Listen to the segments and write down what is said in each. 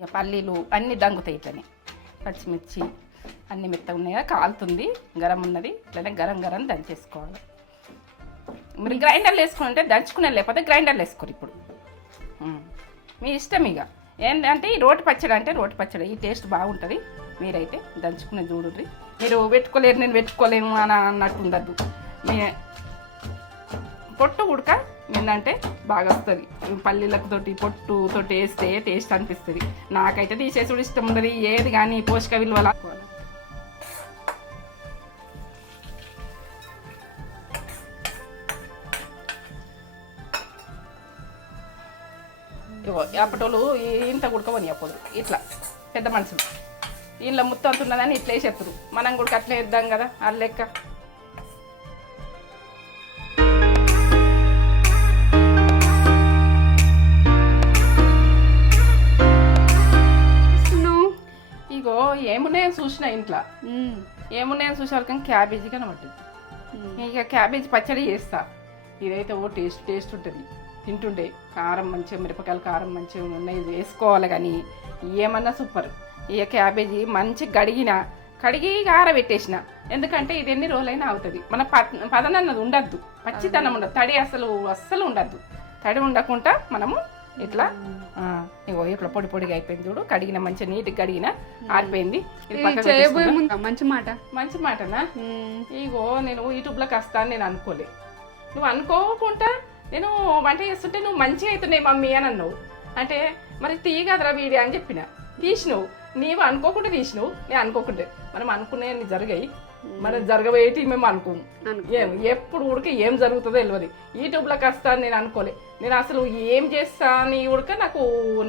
ఇక పల్లీలు అన్నీ దంగుతాయి ఇట్లనే. పచ్చిమిర్చి అన్నీ మెత్తగా ఉన్నాయా, కాలుతుంది, గరం ఉన్నది, ఇట్లనే గరం గరం దంచేసుకోవాలి. మీరు గ్రైండర్లు వేసుకుంటే దంచుకునే, లేకపోతే గ్రైండర్లు వేసుకోరు ఇప్పుడు మీ ఇష్టం. ఇక ఏంటంటే ఈ రోటి పచ్చడి అంటే రోటి పచ్చడి ఈ టేస్ట్ బాగుంటుంది. మీరైతే దంచుకునే చూడుర్రి. మీరు పెట్టుకోలేరు, నేను పెట్టుకోలేము అని అన్నట్టు ఉండద్దు. మీ పొట్టు ఉడక ఏంటంటే బాగా వస్తుంది. పల్లీలకు తోటి పొట్టు తోటి వేస్తే టేస్ట్ అనిపిస్తుంది. నాకైతే తీసేసుడు ఇష్టం ఉండదు ఏది కానీ పోషక విలువల. అప్పటోళ్ళు ఇంత ఉడకవని చెప్పదు, ఇట్లా పెద్ద మనుషులు వీళ్ళ ముత్తం అంత ఉన్నదని ఇట్లా వేసేస్తారు. మనం కూడా అట్లా వేద్దాం కదా అది లెక్క. ఇగో ఏమున్నాయని చూసిన ఇంట్లో, ఏమున్నాయని చూసేవాళ్ళకి క్యాబేజీ కనబడుతుంది. ఇక క్యాబేజీ పచ్చడి చేస్తా. ఇదైతే ఓ టేస్ట్ ఉంటుంది తింటుండే. కారం మంచిగా, మిరపకాయలు కారం మంచిగా ఉన్నాయి వేసుకోవాలి. కానీ ఏమన్నా సూపర్. ఇక క్యాబేజీ మంచి కడిగి ఆరబెట్టేసిన. ఎందుకంటే ఇది ఎన్ని రోజులైనా అవుతుంది. మన పదనన్నది ఉండద్దు, పచ్చితనం ఉండదు, తడి అస్సలు ఉండద్దు. తడి ఉండకుండా మనము ఇట్లా ఇగో ఇట్లా పొడి పొడిగా అయిపోయింది చూడు. కడిగిన మంచిగా నీట్గా కడిగిన ఆరిపోయింది. మంచి మాటనా? ఇగో నేను యూట్యూబ్లోకి వస్తాను నేను అనుకోలే. నువ్వు అనుకోకుండా నేను వంట చేస్తుంటే నువ్వు మంచిగా అవుతున్నాయి మమ్మీ అని అన్నావు. అంటే మరి తీయగదరా వీడియో అని చెప్పిన. తీసినావు, నీవు అనుకోకుండా తీసినావు, నేను అనుకోకుండా. మనం అనుకునేవి జరిగాయి, మనం జరగబోయేటి మేము అనుకోము. ఎప్పుడు ఉడక ఏం జరుగుతుందో తెలియదు. యూట్యూబ్లోకి వస్తాను నేను అనుకోలే. నేను అసలు ఏం చేస్తాను ఉడక నాకు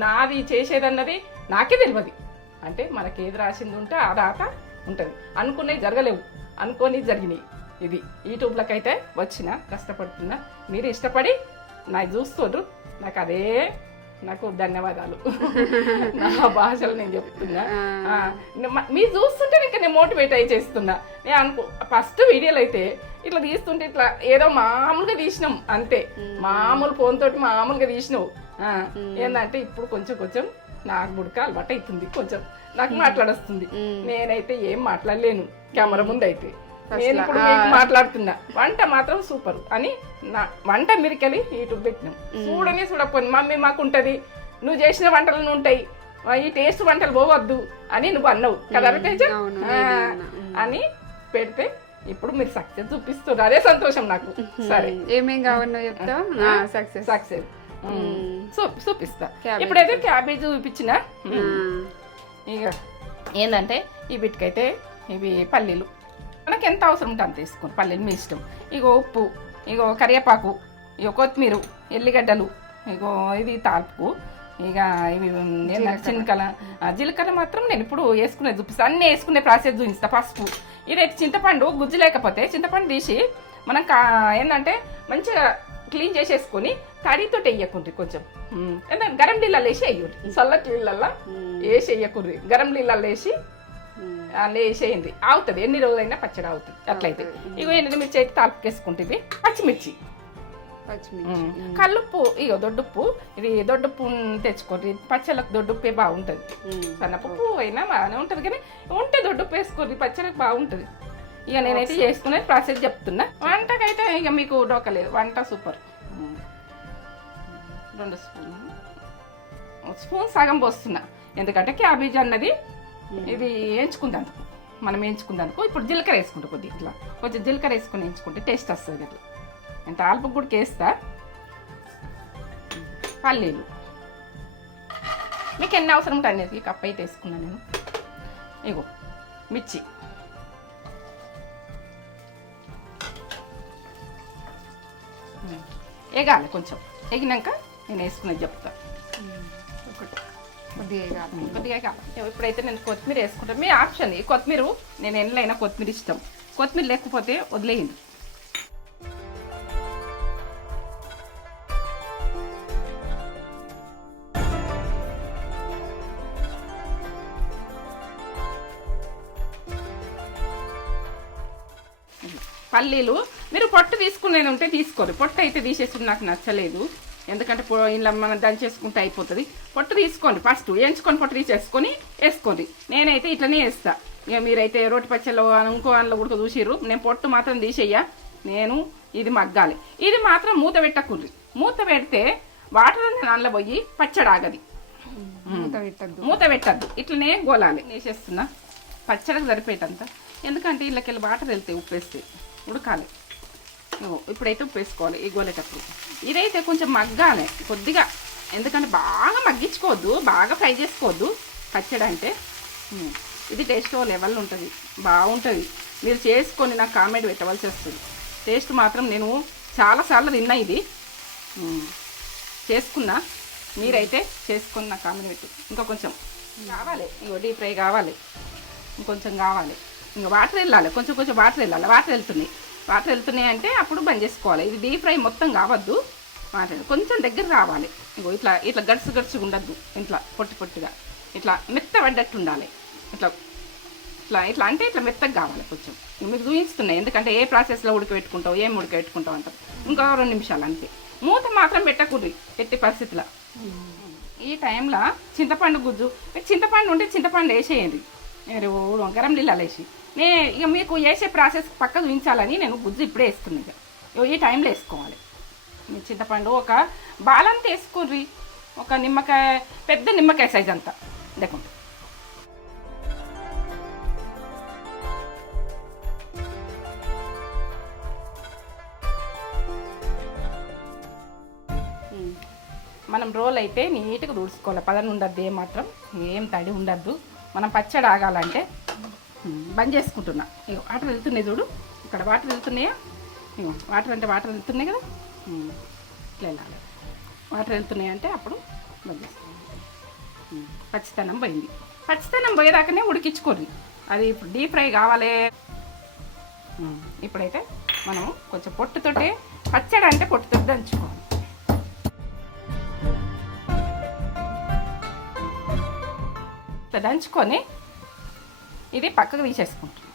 నాది చేసేదన్నది నాకే తెలియదు. అంటే మనకేది రాసింది ఉంటే ఆ రాత ఉంటుంది. అనుకునేవి జరగలేవు, అనుకోని జరిగినాయి. ఇది యూట్యూబ్లోకి అయితే వచ్చిన కష్టపడుతున్నా. మీరు ఇష్టపడి నాకు చూస్తుండ్రు, నాకు ధన్యవాదాలు. నా భాషలు నేను చెప్తున్నా. మీరు చూస్తుంటే ఇంకా నేను మోటివేట్ అయ్యి చేస్తున్నా. నేను ఫస్ట్ వీడియోలు అయితే ఇట్లా తీస్తుంటే ఇట్లా ఏదో మామూలుగా తీసినాం అంతే. మామూలు ఫోన్ తోటి మామూలుగా తీసినావు. ఏంటంటే ఇప్పుడు కొంచెం నాకు బుడక అలవాటు అవుతుంది, కొంచెం నాకు మాట్లాడొస్తుంది. నేనైతే ఏం మాట్లాడలేను కెమెరా ముందు అయితే. నేను ఇప్పుడు మీకు మాట్లాడుతున్నా. వంట మాత్రం సూపర్ అని నా వంట మీరికెళ్ళి యూట్యూబ్ పెట్టినాం. చూడకపోయి మమ్మీ మాకు ఉంటుంది, నువ్వు చేసిన వంటలు ఉంటాయి, ఈ టేస్ట్ వంటలు పోవద్దు అని నువ్వు అన్నావు కదా తేజ అని పెడితే ఇప్పుడు మీరు సక్సెస్ చూపిస్తున్నారు. అదే సంతోషం నాకు. సరే ఏమేం కావాలో చెప్తా. సక్సెస్ చూపిస్తా. ఇప్పుడైతే క్యాబేజీ చూపించిన. ఇక ఏంటంటే ఈ వీటికైతే ఇవి పల్లీలు మనకి ఎంత అవసరం ఉంటే అంత వేసుకోండి. పల్లీలు మీ ఇష్టం. ఇగో ఉప్పు, ఇగో కరివేపాకు, ఇగో కొత్తిమీర, ఎల్లిగడ్డలు, ఇగో ఇది తాల్పు, ఇక ఇవి చిన్నకల జీలకర్ర మాత్రం నేను ఇప్పుడు వేసుకునేది చూపిస్తాను. అన్నీ వేసుకునే ప్రాసెస్ చూపిస్తా. పసుపు, ఇదైతే చింతపండు గుజ్జు లేకపోతే చింతపండు తీసి మనం ఏంటంటే మంచిగా క్లీన్ చేసేసుకొని తడితో వేయకుండ్రి. కొంచెం ఏంటంటే గరం నీళ్ళల్లో వేసి వేయకుండ్రి, చల్లటి నీళ్ళల్లో వేసి వేయకుండ్రి. గరం నీళ్ళల్లో వేసి వేసేయండి, అవుతుంది. ఎన్ని రోజులైనా పచ్చడి అవుతుంది. అట్లయితే ఇగో ఎండుమిర్చి అయితే తాల్పుకేసుకుంటుంది. పచ్చిమిర్చి, కల్లుప్పు, ఇగో దొడ్డుప్పు. ఇది దొడ్డుప్పు తెచ్చుకోండి. పచ్చళ్ళకు దొడ్డుప్పే బాగుంటుంది. సన్నపప్పు అయినా బాగానే ఉంటుంది, కానీ ఉంటే దొడ్డుప్పు వేసుకోండి, పచ్చళ్ళకి బాగుంటుంది. ఇక నేనైతే చేసుకునే ప్రాసెస్ చెప్తున్నా. వంటకైతే ఇక మీకు డోకలేదు, వంట సూపర్. 2 స్పూన్ సగం పోస్తున్నా. ఎందుకంటే క్యాబేజీ అన్నది ఇది వేయించుకుందానికి, మనం వేయించుకుందానికి. ఇప్పుడు జీలకర్ర వేసుకుంటాం కొద్దిగా. ఇట్లా కొంచెం జీలకర్ర వేసుకుని వేయించుకుంటే టేస్ట్ వస్తుంది. ఇట్లా నేను తాల్పు కూడా వేస్తా. పల్లీలు మీకు ఎన్ని అవసరం ఉంటుంది అనేది కప్ అయితే వేసుకున్నాను నేను. ఇగో మిర్చి, ఎగాలి. కొంచెం ఎగినాక నేను వేసుకునేది చెప్తా. కొద్దిగా కావాలి. ఇప్పుడైతే నేను కొత్తిమీర వేసుకుంటాను. మీ ఆప్షన్. ఈ కొత్తిమీర నేను ఎండ్లైనా కొత్తిమీర ఇష్టం. కొత్తిమీర లేకపోతే వదిలేయండి. పల్లీలు మీరు పొట్టు తీసుకునేది ఉంటే తీసుకోరు. పొట్టు అయితే తీసేసి నాకు నచ్చలేదు. ఎందుకంటే ఇలా మనం దంచేసుకుంటే అయిపోతుంది. పొట్టు తీసుకోండి, ఫస్ట్ వేయించుకొని పొట్టు తీసేసుకొని వేసుకోండి. నేనైతే ఇట్లనే వేస్తా. ఇక మీరైతే రోటి పచ్చళ్ళు ఇంకో అందులో కూడా చూసిర్రు. నేను పొట్టు మాత్రం తీసేయ్యా. నేను ఇది మగ్గాలి. ఇది మాత్రం మూత పెట్టకుర్రి. మూత పెడితే వాటర్ అందులో పోయి పచ్చడి ఆగది. మూత పెట్టద్దు, ఇట్లనే గోలాలి. వేసేస్తున్నా పచ్చడికి సరిపోయేటంత. ఎందుకంటే ఇళ్ళకెళ్ళి వాటర్ వెళ్తాయి, ఉప్పు వేస్తే ఉడకాలి. ఇప్పుడైతే ఉప్పు వేసుకోవాలి ఈ గోలేటప్పుడు. ఇదైతే కొంచెం మగ్గాలి కొద్దిగా, ఎందుకంటే బాగా మగ్గించుకోవద్దు, బాగా ఫ్రై చేసుకోవద్దు. పచ్చడి అంటే ఇది టేస్ట్ లెవెల్ ఉంటుంది, బాగుంటుంది. మీరు చేసుకొని నాకు కామెంట్ పెట్టవలసి వస్తుంది. టేస్ట్ మాత్రం నేను చాలాసార్లు తిన్నా, ఇది చేసుకున్నా. మీరైతే చేసుకొని నాకు కామెంట్ పెట్టు. ఇంకా కొంచెం కావాలి, ఇంకో డీప్ ఫ్రై కావాలి, ఇంకొంచెం కావాలి. ఇంకా వాటర్ వెళ్ళాలి, కొంచెం కొంచెం వాటర్ వెళ్ళాలి. వాటర్ వెళ్తున్నాయి అంటే అప్పుడు బంద్ చేసుకోవాలి. ఇది డీప్ ఫ్రై మొత్తం కావద్దు, వాటర్ కొంచెం దగ్గర రావాలి. ఇంకో ఇట్లా ఇట్లా గడుచుగా ఉండద్దు, ఇట్లా పొట్టిగా ఇట్లా మెత్తబడ్డట్టు ఉండాలి. ఇట్లా ఇట్లా ఇట్లా అంటే ఇట్లా మెత్తగా కావాలి కొంచెం. మీకు చూపిస్తున్నాయి, ఎందుకంటే ఏ ప్రాసెస్లో ఉడకబెట్టుకుంటావు, ఏం ఉడకబెట్టుకుంటావు అంటాం. ఇంకో 2 నిమిషాలు అంతే. మూత మాత్రం పెట్టకూడదు ఎట్టి పరిస్థితిలో. ఈ టైంలో చింతపండు గుజ్జు, చింతపండు ఉంటే చింతపండు వేసేయండి. మీరు గరం నీళ్ళు వేసి ఇక మీకు వేసే ప్రాసెస్ పక్క చూపించాలని నేను గుజ్జు ఇప్పుడే వేస్తున్నాను. ఇక ఈ టైంలో వేసుకోవాలి. మీ చింతపండు ఒక బాలంతా వేసుకోర్రి, ఒక నిమ్మకాయ, పెద్ద నిమ్మకాయ సైజ్ అంతా లేకుండా. మనం రోల్ అయితే నీట్గా తుడుచుకోవాలి, పదన ఉండద్దు, ఏమాత్రం ఏం తడి ఉండద్దు. మనం పచ్చడి ఆగాలంటే బంద్ చేసుకుంటున్నా. ఇక వాటర్ వెళ్తున్నాయి చూడు, ఇక్కడ వాటర్ వెళ్తున్నాయా? ఇగో వాటర్ అంటే వాటర్ వెళ్తున్నాయి కదా, ఇట్లా వెళ్ళాలి. వాటర్ వెళ్తున్నాయి అంటే అప్పుడు బంద్ చేసుకోండి. పచ్చితనం పోయింది. పచ్చితనం పోయేదాకానే ఉడికించుకోండి. అది ఇప్పుడు డీప్ ఫ్రై కావాలి. ఇప్పుడైతే మనం కొంచెం పొట్టుతోటే పచ్చడి అంటే పొట్టుతో దంచుకోవాలి. దంచుకొని ఇది పక్కకు తీసేసుకుంటాం.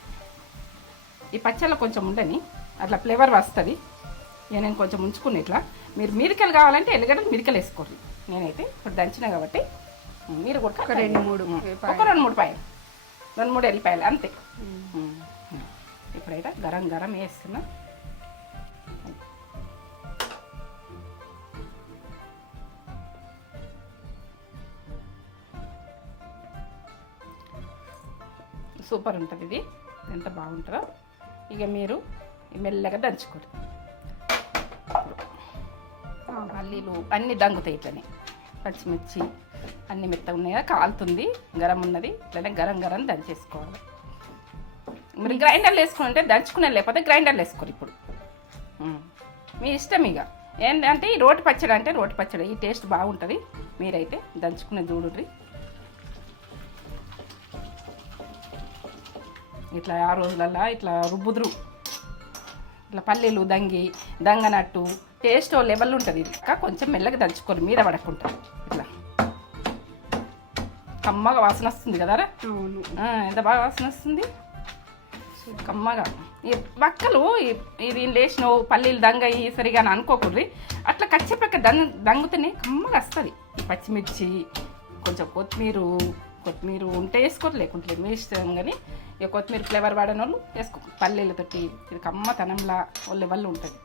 ఈ పచ్చళ్ళు కొంచెం ఉండని అట్లా ఫ్లేవర్ వస్తుంది. ఇక నేను కొంచెం ఉంచుకుని ఇట్లా. మీరు మిరికలు కావాలంటే ఎల్లిగడ్డలు మిరికలు వేసుకోరు. నేనైతే ఇప్పుడు దంచినా కాబట్టి మీరు కూడా ఒక 2-3 పాయలు, 2-3 ఎల్లిపాయలు అంతే. ఇప్పుడైతే గరం వేస్తున్నా. సూపర్ ఉంటుంది ఇది, ఎంత బాగుంటుందో. ఇక మీరు మెల్లగా దంచుకోరు. పల్లీలు అన్నీ దంగుతాయి ఇట్లనే, పచ్చిమిర్చి అన్నీ మెత్తగా ఉన్నాయి కదా, కాలుతుంది, గరం ఉన్నది. ఇట్లనే గరం దంచేసుకోవాలి. మీరు గ్రైండర్లు వేసుకుంటే దంచుకునే, లేకపోతే గ్రైండర్లు వేసుకోరు. ఇప్పుడు మీ ఇష్టం. ఇక ఏంటంటే ఈ రోటి పచ్చడి అంటే రోటి పచ్చడి, ఈ టేస్ట్ బాగుంటుంది. మీరైతే దంచుకునే చూడుర్రి. ఇట్లా ఆ రోజులల్లా ఇట్లా రుబ్బుదురు, ఇట్లా పల్లీలు దంగనట్టు టేస్ట్ లెవెల్ ఉంటుంది. ఇంకా కొంచెం మెల్లగా దంచుకోరు, మీద పడకుండా. ఇట్లా కమ్మగా వాసన వస్తుంది కదా. ఎంత బాగా వాసన వస్తుంది కమ్మగా. ఈ పక్కలు ఇది లేచిన పల్లీలు దంగయి సరిగా అనుకోకూడదు. అట్లా కచ్చిపక్క దంగుతూనే కమ్మగా వస్తుంది. పచ్చిమిర్చి, కొంచెం కొత్తిమీర ఉంటే వేసుకోరు, లేకుంటే మీ ఇష్టం. కానీ ఇక కొత్తిమీర ఫ్లేవర్ వాడని వాళ్ళు వేసుకో. పల్లీలతోటి ఇది కమ్మతనంలా లెవెల్ ఉంటుంది.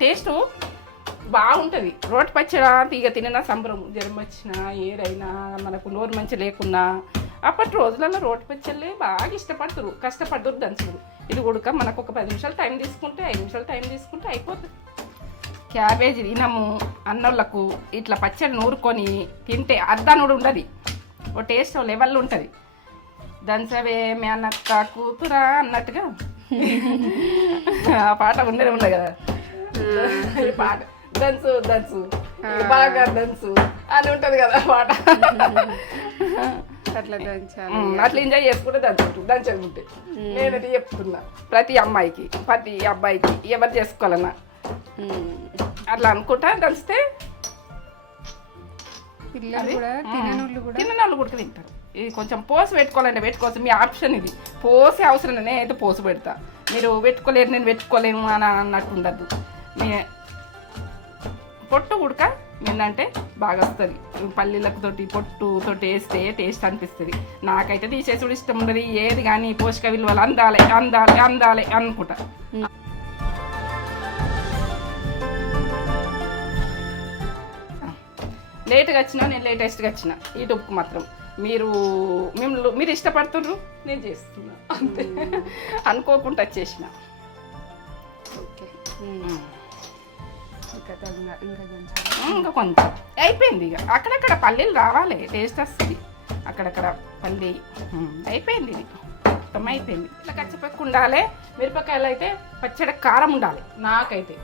టేస్ట్ బాగుంటుంది. రోటి పచ్చడి ఇక తిన సంబరం, జ్వరం వచ్చినా ఏదైనా మనకు నోరు మంచి లేకున్నా అప్పటి రోజులలో రోటి పచ్చళ్ళే బాగా ఇష్టపడుతురు, కష్టపడుతురు దంచుడు. ఇది ఉడక మనకు ఒక 10 నిమిషాలు టైం తీసుకుంటే, 5 నిమిషాలు టైం తీసుకుంటే అయిపోతుంది. క్యాబేజీ తినము అన్నోళ్ళకు ఇట్లా పచ్చడి నూరుకొని తింటే అర్ధానుడు ఉండదు, ఓ టేస్ట్ లెవెల్ ఉంటుంది. దంచవే మీ అన్నక్క కూతురా అన్నట్టుగా ఆ పాట ఉండదు కదా, ఈ పాట దంచు బాగా దంచు అని ఉంటుంది కదా పాట. అట్లా ఎంజాయ్ చేసుకుంటే దంచుకుంటే నేనైతే చెప్తున్నా. ప్రతి అమ్మాయికి ప్రతి అబ్బాయికి ఎవరు చేసుకోవాలన్నా అట్లా అనుకుంటా దంచితే తిన్నోళ్ళు కూడా తింటారు. ఇది కొంచెం పోసి పెట్టుకోవాలంటే పెట్టుకోవచ్చు, మీ ఆప్షన్ ఇది. పోసే అవసరం నేనైతే పోసి పెడతా. మీరు పెట్టుకోలేరు నేను పెట్టుకోలేము అని అన్నట్టు ఉండద్దు. మీ పొట్టు ఉడక ఏంటంటే బాగా వస్తుంది. పల్లీలకు తోటి పొట్టుతోటి వేస్తే టేస్ట్ అనిపిస్తుంది. నాకైతే తీసేసుడు ఇష్టం ఉండదు. ఏది కానీ పోషక విలువలు అందాలి అందాలి అందాలి అనుకుంటా. లేట్గా వచ్చినా నేను లేటెస్ట్గా వచ్చిన యూట్యూబ్కి మాత్రం మీరు ఇష్టపడుతున్నారు, నేను చేస్తున్నా అంతే. అనుకోకుండా వచ్చేసిన. ఓకే, ఇంకా కొంచెం అయిపోయింది. ఇక అక్కడక్కడ పల్లీలు రావాలి, టేస్ట్ వస్తుంది. అక్కడక్కడ పల్లి అయిపోయింది. ఇది మొత్తం అయిపోయింది. ఇట్లా కచ్చిపక్క ఉండాలి. మిరపకాయలు అయితే పచ్చడి కారం ఉండాలి. నాకైతే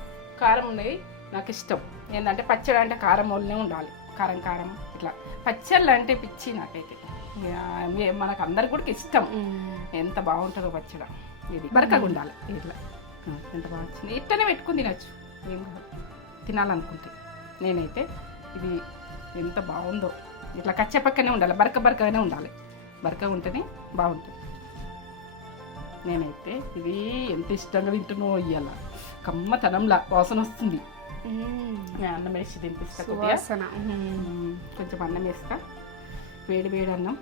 కారం ఉండేది నాకు ఇష్టం. ఏంటంటే పచ్చడి అంటే కారం వల్లనే ఉండాలి. కారం కారం ఇట్లా పచ్చళ్ళు అంటే పిచ్చి నాకైతే. మనకు అందరికి కూడా ఇష్టం. ఎంత బాగుంటుందో పచ్చడి. ఇది బరకగా ఉండాలి. ఇట్లా ఎంత బాగా వచ్చింది. ఇట్లనే పెట్టుకుని తినచ్చు, ఏం కాదు తినాలనుకుంటే. నేనైతే ఇది ఎంత బాగుందో ఇట్లా కచ్చపక్కనే ఉండాలి. బరకగానే ఉండాలి. బరక ఉంటేనే బాగుంటుంది. నేనైతే ఇది ఎంత ఇష్టంగా తింటున్నో ఇయ్యాల. కమ్మతనంలా వాసన వస్తుంది. అన్నం వేసి తినిపిస్తా. కొంచెం అన్నం వేస్తా. వేడి వేడి అన్నం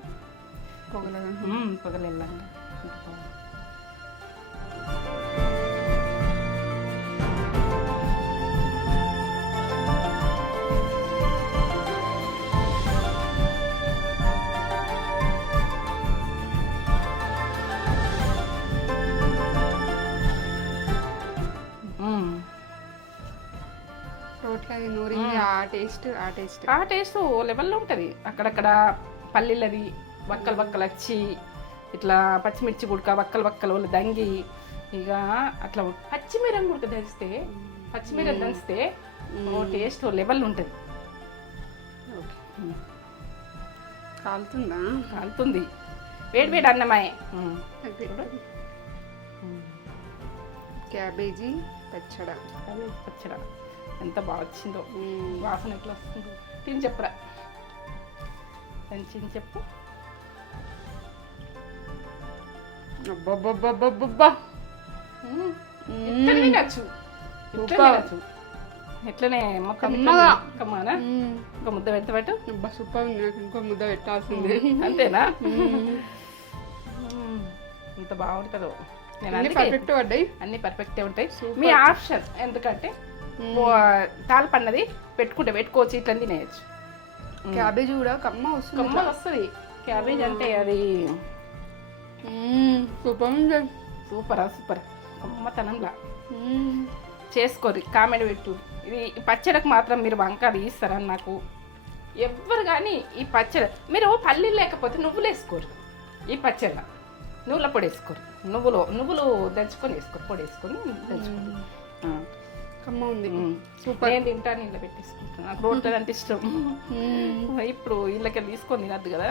పొగలు వెళ్ళండి. ఆ టేస్ట్ లెవెల్లో ఉంటుంది. అక్కడక్కడ పల్లీలది వక్కలు వచ్చి ఇట్లా పచ్చిమిర్చి గుడక వక్కలు దంగి ఇక అట్లా పచ్చిమిరం గుడక దంచితే టేస్ట్ లెవెల్ ఉంటుంది. కాలుతుంది. వేడి అన్నమాయే. క్యాబేజీ పచ్చడ ఎంత బాగా వచ్చిందో. వాసన ఎట్లా వస్తుందో తిని చెప్పురా. తిని చెప్పు. అబ్బబ్బబ్బబ్బబ్బా, ఎట్లనే కమ్మానా. ఇంకా ముద్ద పెట్టబట్టు. సూపర్. ఇంకో ముద్ద పెట్టాల్సింది. అంతేనా? ఇంత బాగుంటుందో. పర్ఫెక్ట్ పడ్డాయి. అన్ని పర్ఫెక్టే ఉంటాయి. మీ ఆప్షన్. ఎందుకంటే తాళపన్నది పెట్టుకోవచ్చు, ఇట్లా తినేయచ్చు. క్యాబేజీ కూడా కమ్మ వస్తుంది. క్యాబేజ్ అంటే అది సూపర్ కమ్మతనంలా చేసుకోరు. కామెంట్ పెట్టు. ఇది పచ్చడికి మాత్రం మీరు వంకాయలు ఇస్తారని నాకు ఎవ్వరు కానీ. ఈ పచ్చడి మీరు పల్లీలు లేకపోతే నువ్వులు వేసుకోరు. ఈ పచ్చడిలో నువ్వుల పొడి వేసుకోరు. నువ్వులు దంచుకొని వేసుకోరు. పొడి వేసుకొని దంచుకొని. కమ్మ ఉంది. సూపర్. నేను తింటాను, ఇళ్ళ పెట్టేసుకుంటాను. నాకు రోడ్డు అంటే ఇష్టం. ఇప్పుడు ఇళ్ళకి తీసుకొని తినద్దు కదా.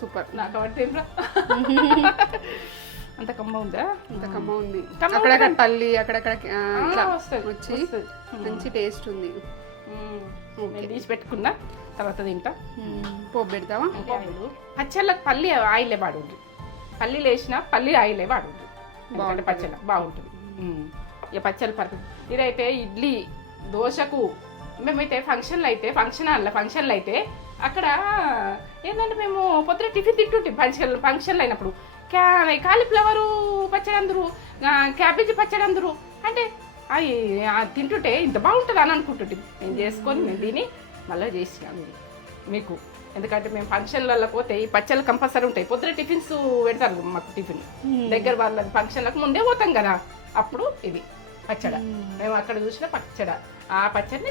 సూపర్. నాకు అంటే అంత కమ్మ ఉందా? అంత కమ్మ ఉంది. అక్కడక్కడ పల్లి అక్కడక్కడ వచ్చి మంచి టేస్ట్ ఉంది. తీసి పెట్టుకున్నా తర్వాత తింటా. పోపు పెడతావా? పచ్చళ్ళకి పల్లి ఆయిలే వాడుండ్రు. పల్లీలు వేసినా పల్లి ఆయిలే వాడుండ్రు. బాగుంటుంది పచ్చళ్ళ. బాగుంటుంది. ఇక పచ్చళ్ళు పర్ఫెక్ట్. ఇదైతే ఇడ్లీ దోశకు. మేమైతే ఫంక్షన్లు అయితే అక్కడ ఏంటంటే మేము పొద్దున టిఫిన్ తింటుంటాం. ఫంక్షన్లు అయినప్పుడు కాలీఫ్లవరు పచ్చడి అందరు, క్యాబేజీ పచ్చడి అందరు అంటే అవి తింటుంటే ఇంత బాగుంటుంది అని అనుకుంటుంటే నేను చేసుకొని నేను తిని మళ్ళీ చేసినాను మీకు. ఎందుకంటే మేము ఫంక్షన్లలో పోతే ఈ పచ్చళ్ళు కంపల్సరీ ఉంటాయి. పొద్దున టిఫిన్స్ పెడతారు మాకు. టిఫిన్ దగ్గర వాళ్ళ ఫంక్షన్లకు ముందే పోతాం కదా. అప్పుడు ఇది పచ్చడ. మేము అక్కడ చూసిన పచ్చడ. ఆ పచ్చడిని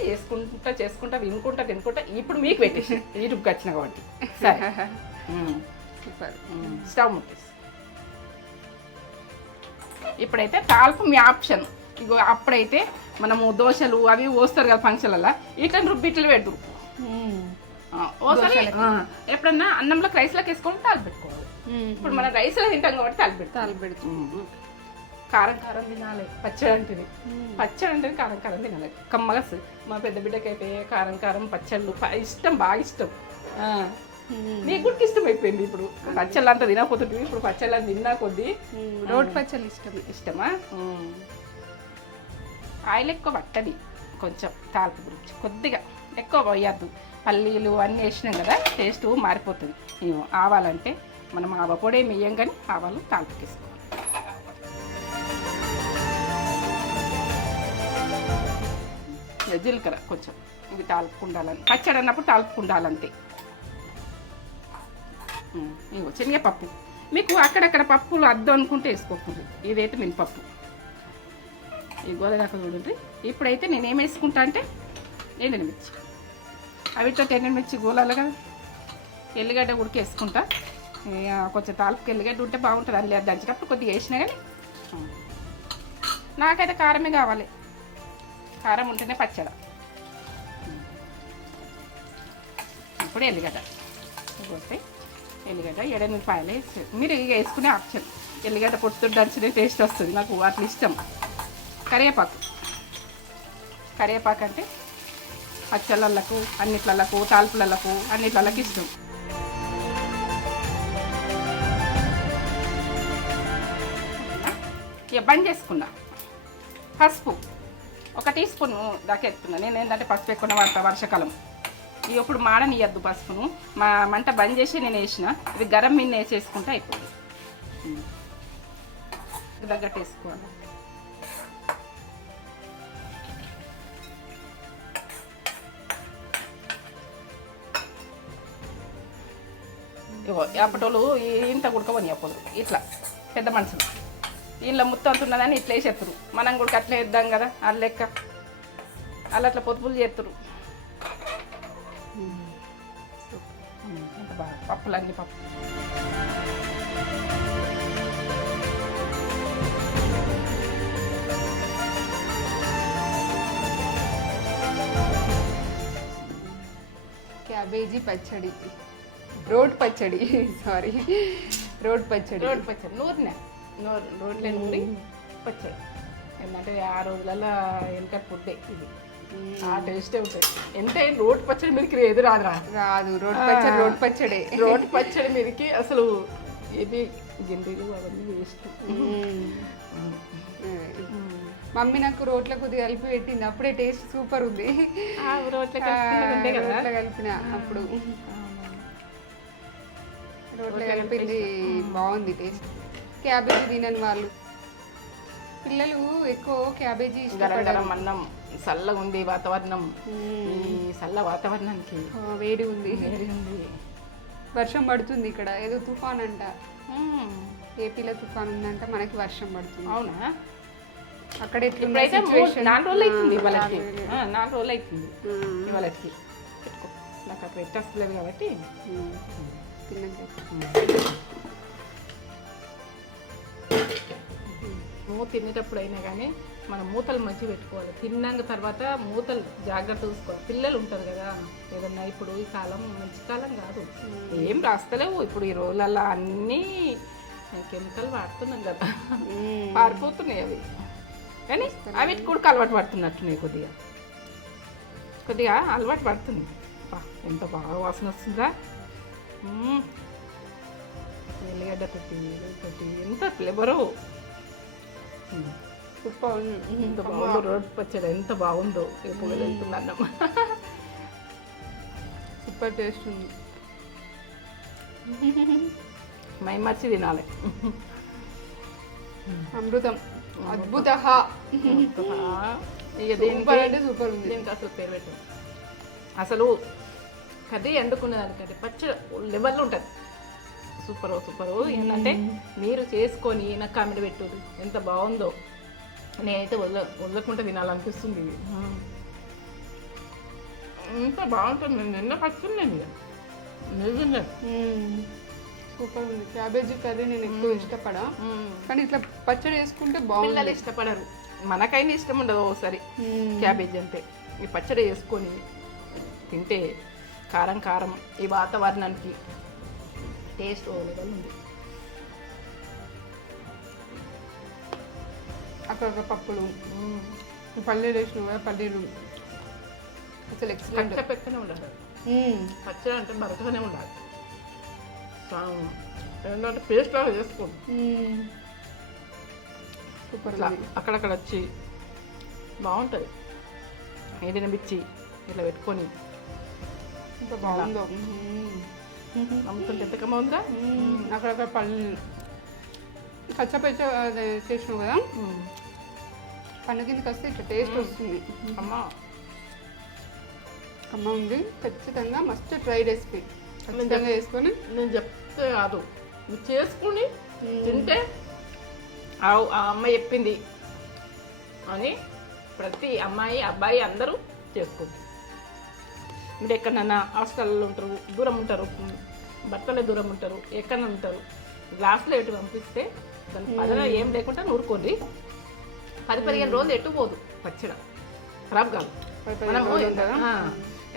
చేసుకుంటా వినుకుంటా తినుకుంటా ఇప్పుడు మీకు పెట్టేసి యూట్యూబ్కి వచ్చిన కాబట్టి. సరే, స్టవ్ ముట్టేసి ఇప్పుడైతే తాల్పు మీ ఆప్షన్. ఇగో అప్పుడైతే మనము దోశలు అవి పోస్తారు కదా ఫంక్షన్లలో, ఇట్లా రుబ్బిట్లు పెడతారు. ఎప్పుడన్నా అన్నంలోకి రైస్లోకి వేసుకొని తాలు పెట్టుకోవాలి. ఇప్పుడు మనం రైస్లో తింటాం కాబట్టి తాలు పెడతాం. కారం తినాలి. పచ్చడి అంటే కారం తినాలి. కమ్మగా. మా పెద్ద బిడ్డకైతే కారం పచ్చళ్ళు ఇష్టం, బాగా ఇష్టం. నీకు కూడా ఇష్టం అయిపోయింది ఇప్పుడు పచ్చళ్ళు అంతా తినకపోతుంది ఇప్పుడు పచ్చళ్ళు తిన్నా కొద్దీ రోటి పచ్చళ్ళు ఇష్టమా ఆయిల్ ఎక్కువ పట్టది కొంచెం తాల్పు గురించి కొద్దిగా ఎక్కువ పోయద్దు పల్లీలు అన్నీ వేసినాం కదా టేస్ట్ మారిపోతుంది ఏమో ఆవాలంటే మనం ఆవ పొడి ఏమి వేయం కానీ ఆవాలు తాల్పుకి వేసుకోవాలి జీలకర్ర కొంచెం ఇవి తాల్పుకుండాలని పచ్చడి అన్నప్పుడు తాల్పుకుండాలంతే ఇగో శనగపప్పు మీకు అక్కడక్కడ పప్పులు అద్దం అనుకుంటే వేసుకోకుండా ఇదైతే మినపప్పు ఈ గోలదాకా చూడండి ఇప్పుడైతే నేను ఏం వేసుకుంటా అంటే ఎండుమిర్చి అవితో ఎండుమిర్చి గోలాలి కదా ఎల్లిగడ్డ ఉడికి వేసుకుంటా కొంచెం తాల్పుకి ఎల్లిగడ్డ ఉంటే బాగుంటుంది అని లేదు దంచేటప్పుడు కొద్దిగా వేసినా కానీ నాకైతే కారమే కావాలి కారం ఉంటేనే పచ్చడ ఇప్పుడు ఎల్లిగడ్డ పోతే ఎల్లిగడ్డ 7 పాయలు వేసేది మీరు ఇక వేసుకునే ఆప్షన్ ఎల్లిగడ్డ పొట్టు దంచితే టేస్ట్ వస్తుంది నాకు అట్లా ఇష్టం కరివేపాకు అంటే పచ్చళ్ళకు అన్నిట్లకు తాల్పులకు అన్నిట్లకి ఇష్టం ఇక బంద్ చేసుకున్నా పసుపు 1 టీ స్పూన్ దాకా ఎత్తున్నా నేను ఏంటంటే పసుపు ఎక్కువ వాడతా వర్షాకాలం ఇవి ఇప్పుడు మాడనియద్దు పసుపును మా మంట బంద్ చేసి నేను వేసిన ఇది గరం మీద వేసేసుకుంటే అయిపోయింది తగ్గట్టు వేసుకోవాలి ఇగో అప్పటోళ్ళు ఇంత ఉడకవని చెప్పదు ఇట్లా పెద్ద మనుషులు వీళ్ళ ముత్తం అంత ఉన్నదని ఇట్లా వేసేస్తారు మనం కూడా అట్లా వేద్దాం కదా వాళ్ళ లెక్క వాళ్ళు అట్లా పొదుపులు చేస్తారు ఎంత బాగా పప్పులన్నీ పప్పు క్యాబేజీ పచ్చడి రోడ్ పచ్చడి సారీ రోడ్ పచ్చడి నూరిన రోడ్లే నూరి పచ్చడి ఏంటంటే ఆ రోజులలో వెనక ఫుడ్డే ఇది ఆ టేస్టే ఉంటుంది ఎంత రోడ్ పచ్చడి మీదకి ఏది రాదు రోడ్ పచ్చడి మీదకి అసలు ఏవి గింజలు అవన్నీ వేస్ట్ మమ్మీ నాకు రోట్ల కొద్దిగా కలిపి పెట్టింది అప్పుడే టేస్ట్ సూపర్ ఉంది రోట్ల కలిపిన అప్పుడు రోట్ల కలిపింది బాగుంది టేస్ట్ క్యాబేజీ తినని వాళ్ళు పిల్లలు ఎక్కువ క్యాబేజీ ఇష్టపడరు అన్నం చల్లగా ఉంది వాతావరణం ఈ చల్ల వాతావరణానికి వేడి ఉంది వర్షం పడుతుంది ఇక్కడ ఏదో తుఫాన్ అంట ఏపీలో తుఫాన్ ఉందంట మనకి వర్షం పడుతుంది అవునా అక్కడ ఎట్లుంది 4 రోజులు అవుతుంది వాళ్ళకి 4 రోజులు అవుతుంది వాళ్ళకి పెట్టుకో నాకు అక్కడ పెట్టేస్తలేదు కాబట్టి మూత తినేటప్పుడు అయినా కానీ మనం మూతలు మంచిగా పెట్టుకోవాలి తిన్నాక తర్వాత మూతలు జాగ్రత్త చూసుకోవాలి పిల్లలు ఉంటారు కదా ఏదన్నా ఇప్పుడు ఈ కాలం మంచి కాలం కాదు ఏం రాస్తలేవు ఇప్పుడు ఈ రోజులలో అన్నీ కెమికల్ వాడుతున్నాం కదా పారిపోతున్నాయి అవి కానీ అవిటి కూడా అలవాటు పడుతున్నట్టున్నాయి కొద్దిగా అలవాటు పడుతుంది ఎంత బాగా వాసన వస్తుందా ఎల్లిగడ్డ తోటి ఎంత ఫ్లేవరు ఎంత బాగుందో రోడ్ పచ్చడి ఎంత బాగుందో ఎప్పుడు వెళ్తున్నాను సూపర్ టేస్ట్ ఉంది మై మర్చి తినాలి అమృతం అద్భుత ఇక సూపర్ ఉంది దీనికి అసలు పేరు పెట్టు అసలు కర్రీ వండుకునేదానికంటే పచ్చడి లెవెల్లో ఉంటుంది సూపరు ఏంటంటే మీరు చేసుకొని నాకు కామెంట్ పెట్టు ఎంత బాగుందో నేనైతే వదలకుండా తినాలనిపిస్తుంది ఎంత బాగుంటుంది నిన్న పచ్చింది నిజంగా సూపర్ ఉంది క్యాబేజీ కర్రీ నేను ఎక్కువ ఇష్టపడా కానీ ఇట్లా పచ్చడి వేసుకుంటే బాగుంది ఇష్టపడరు మనకైనా ఇష్టం ఉండదు ఒకసారి క్యాబేజీ అంటే ఈ పచ్చడి వేసుకొని తింటే కారం కారం ఈ వాతావరణానికి టేస్ట్ లెవెల్ ఉంది అక్కడ పప్పులు పల్లీలు వేసినావు కదా పల్లీలు అసలు ఎక్సలెంట్ పెక్కనే ఉండాలి పచ్చడి అంటే బరకగానే ఉండాలి ఏంటంటే పేస్ట్ లాగా చేసుకోండి సూపర్ ఇట్లా అక్కడక్కడ వచ్చి బాగుంటుంది. ఏదైనా మిర్చి ఇట్లా పెట్టుకొని ఎంత బాగుందో. నమ్ముతుంటే ఎంత కమ్మందిరా. అక్కడక్కడ పళ్ళు కచ్చపచ్చ చేసినావు కదా, పండు కిందకి వస్తే ఇట్లా టేస్ట్ వస్తుంది. అమ్మ అమ్మ ఉంది. ఖచ్చితంగా మస్ట్ ట్రై రెసిపీ. ఖచ్చితంగా వేసుకొని నేను చెప్తే కాదు, నువ్వు చేసుకుని తింటే ఆ అమ్మ చెప్పింది అని ప్రతి అమ్మాయి అబ్బాయి అందరూ చేసుకుంటారు. మీరు ఎక్కడన్నా హాస్టల్లో ఉంటారు, దూరం ఉంటారు, భర్తలే దూరం ఉంటారు, ఎక్కడ ఉంటారు, గ్లాసులో ఎటు పంపిస్తే దాని పదన ఏం లేకుండా నూరుకోండి. 10-15 రోజులు ఎటు పోదు పచ్చడి, ఖరాబ్ కాదు. మనము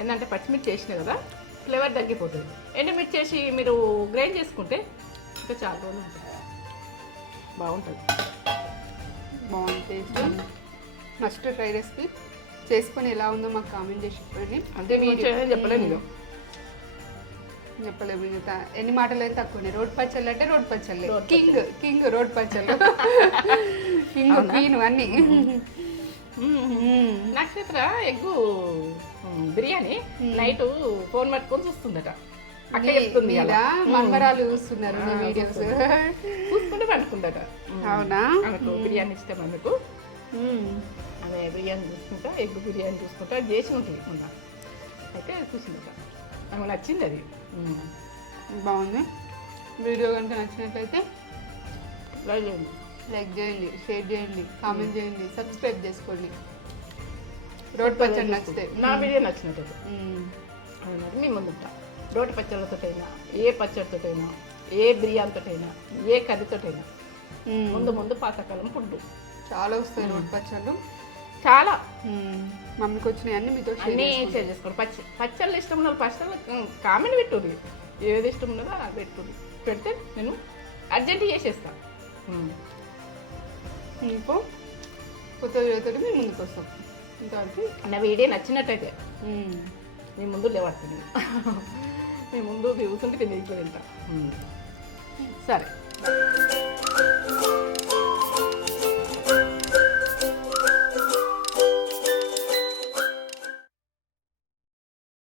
ఏంటంటే పచ్చిమిర్చి వేసినాయి కదా, ఫ్లేవర్ తగ్గిపోతుంది. ఎండుమిర్చి వేసి మీరు గ్రైండ్ చేసుకుంటే ఇంకా చాలా రోజులు ఉంటుంది, బాగుంటుంది. బాగుంది టేస్ట్. Must try recipe. చేసుకొని ఎలా ఉందో మాకు కామెంట్ చేసి చెప్పండి. అంటే చెప్పలేము ఇక, చెప్పలేము ఇంకా. ఎన్ని మాటలు అయితే తక్కువనే. రోడ్ పచ్చళ్ళు అంటే రోడ్ పచ్చళ్ళే. కింగ్ రోడ్ పచ్చళ్ళు, కింగ్ క్వీన్ అన్నీ. నక్షత్ర ఎగ్గు బిర్యానీ నైట్ ఫోన్ పట్టుకొని చూస్తుందట. అక్క చెప్తుంది కదా, మన్మరాలు చూస్తున్నారు వీడియోస్ చూసుకుంటే పండుకుందట. అవునా? ఆమెకు బిర్యానీ ఇష్టం. అందుకు ఆమె బిర్యానీ చూసుకుంటా, ఎగ్ బిర్యానీ చూసుకుంటా చేసి ఉంటుంది మొన్న. అయితే చూసిందట, ఆమె నచ్చింది అది. బాగుంది. వీడియో కనుక నచ్చినట్లయితే లైక్ చేయండి, లైక్ చేయండి, షేర్ చేయండి, కామెంట్ చేయండి, సబ్స్క్రైబ్ చేసుకోండి. రోడ్ పచ్చడి నచ్చితే, నా వీడియో నచ్చినట్టయితే మీ ముందుంటా. రోటి పచ్చళ్ళతోటైనా, ఏ పచ్చడితోటైనా, ఏ బిర్యానీతోటైనా, ఏ కర్రీతోటైనా ముందు పాతకాలం ఫుడ్ చాలా వస్తాయి రోడ్ పచ్చళ్ళు. చాలా మమ్మీకి వచ్చినాయి అన్ని మీతో అన్నీ షేర్ చేసుకోండి. పచ్చళ్ళు ఇష్టం ఉన్న పచ్చళ్ళు కామెంట్ పెట్టుర్రి, ఏది ఇష్టం ఉన్నదో అది పెట్టుర్రి. పెడితే నేను అర్జెంట్ చేసేస్తాను. ఇంకో కొత్త వీడియోతో మేము ముందుకు వస్తాం. ఇంతవరకు నా వీడియో నచ్చినట్టయితే మీ ముందు లేవడుతుంది, మీ ముందు కూర్చుంటే కింద ఇంట్లో తింటా. సరే.